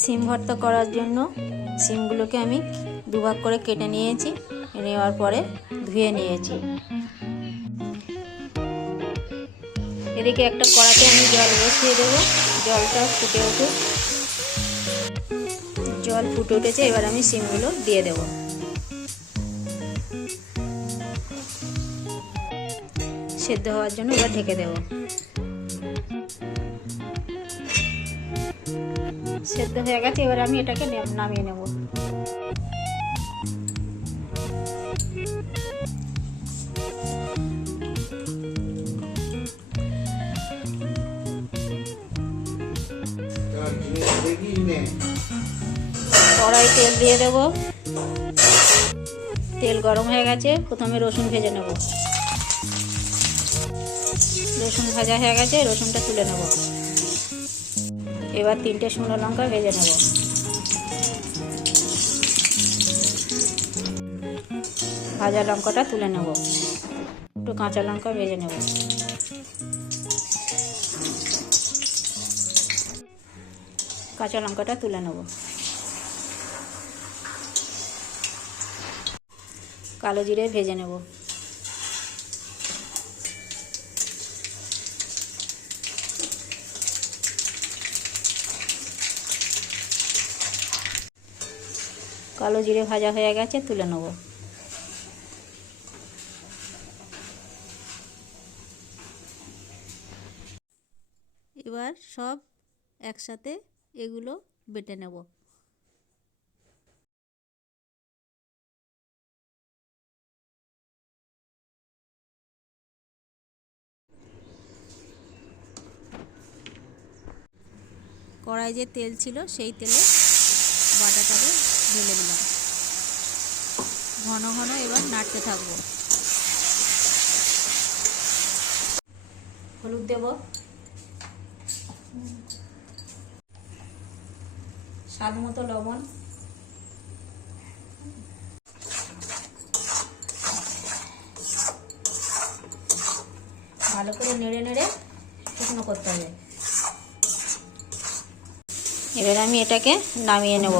সিম ভর্তা করার জন্য সিমগুলোকে আমি দুভাগ করে কেটে নিয়েছি, নেওয়ার পরে ধুয়ে নিয়েছি। এদিকে একটা কড়াতে আমি জল বসিয়ে দেবো, জলটা ফুটে উঠুক। জল ফুটে উঠেছে, এবার আমি সিমগুলো দিয়ে দেব। সেদ্ধ হওয়ার জন্য এবার ঢেকে দেব। সেদ্ধ হয়ে গেছে, এবার আমি এটাকে নামিয়ে নেব। কড়াই তেল দিয়ে দেব। তেল গরম হয়ে গেছে, প্রথমে রসুন ভেজে নেব। রসুন ভাজা হয়ে গেছে, রসুনটা তুলে নেব। এবার তিনটে শুকনো লঙ্কা ভেজে নেব। ভাজা লঙ্কাটা তুলে নেব। একটু কাঁচা লঙ্কা ভেজে নেব। কাঁচা লঙ্কাটা তুলে নেব। কালো জিরে ভেজে নেব। কালো জিরে ভাজা হয়ে গেছে, তুলে নেব। এবার সব একসাথে এগুলো বেটে নেব। কড়াই যে তেল ছিল, সেই তেলে বাটাটাকে ঢেলে দিলাম। ঘন ঘন এবার নাড়তে থাকব। হলুদ দেব। স্বাদ মতো লবণ। ভালো করে নেড়ে নেড়ে শুকনো করতে হবে। এবার আমি এটাকে নামিয়ে নেব।